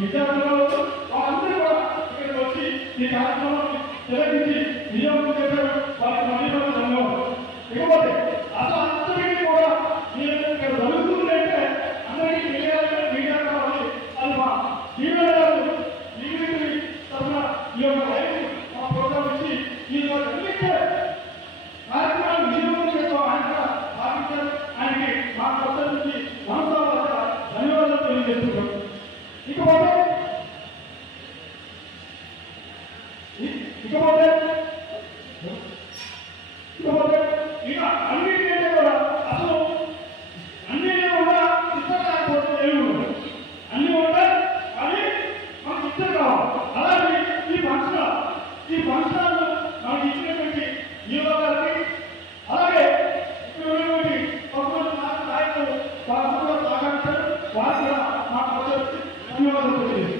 విద్యార్థులు వాళ్ళందరూ కూడా ఇక్కడికి వచ్చి ఈ కార్యక్రమాన్ని తిలకించి నియోజకం చేశారు. వాళ్ళకి మళ్ళీ ధన్యవాదాలు. ఇకపోతే అసలు అందరికీ కూడా మీరు ఇక్కడ జరుగుతుందంటే అందరికీ తెలియాలని మీడియా కావాలి. అది మా జీవన గారు జీవితం తరఫున ఈ యొక్క లైవ్ మా ప్రోగ్రాం ఇచ్చి ఈ యొక్క కార్యక్రమాన్ని విజయవంతం చేస్తాం. ఆయన కూడా పాటించారు. ఆయనకి మా తరఫు నుంచి మనసావాస ధన్యవాదాలు తెలియజేస్తున్నాం. ఇకపోతే ఇక అన్నింటికంటే కూడా అసలు అన్ని కూడా ఇష్టం లేకపోతే ఏమి ఉండదు. అన్ని ఉంటాయి కానీ మనకు ఇష్టం కావాలి. అలాగే ఈ ఫంక్షన్లు మనకి ఇచ్చినటువంటి నియోజకవర్గానికి అలాగే ఇక్కడ ఉన్నటువంటి కొంతమంది నాయకులు వారు కూడా సహకరించారు. వారు కూడా మాకు ధన్యవాదాలు తెలియజేస్తారు.